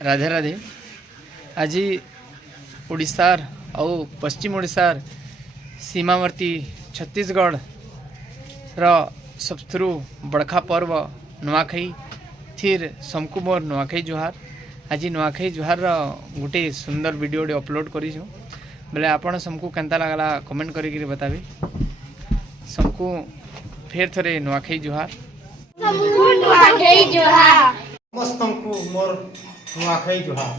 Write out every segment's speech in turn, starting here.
राधे राधे। आज ओडिशार और पश्चिम ओडिशार सीमावर्ती छत्तीसगढ़ रा सबथुरु बड़खा पर्व नुआखाई थिर समकु मोर नुआखाई जुहार। आज नुआखाई जुहार गोटे सुंदर वीडियो अपलोड करी बोले आपण समकु केंता लगला कमेंट करी बताबी। समकु फेर थरे नुआखाई जुहार। समकु नुआखाई जुहार। समस्तंकु मोर नुआखाई जुहार।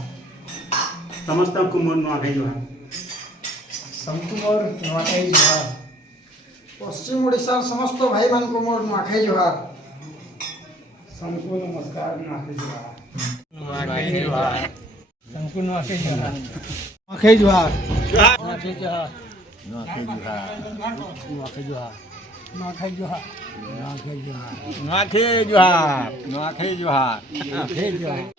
समस्तंकु मोर नुआखाई जुहार। समकु मोर नुआखाई जुहार। पश्चिम ओडिशार समस्त भाई मान को मोर नुआखाई जुहार। समकु नमस्कार नुआखाई जुहार। नुआखाई जुहार। समकु नुआखाई जुहार। नुआखाई जुहार। नुआखाई जुहार। नुआखाई जुहार। नुआखाई जुहार। नुआखाई जुहार। नुआखाई जुहार। नुआखाई जुहार। नुआखाई जुहार। नुआखाई जुहार।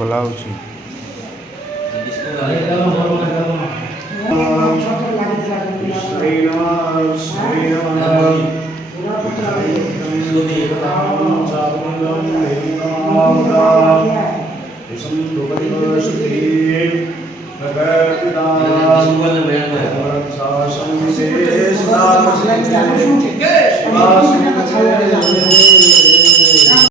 ଖୋଲାଉଛି। Gracias.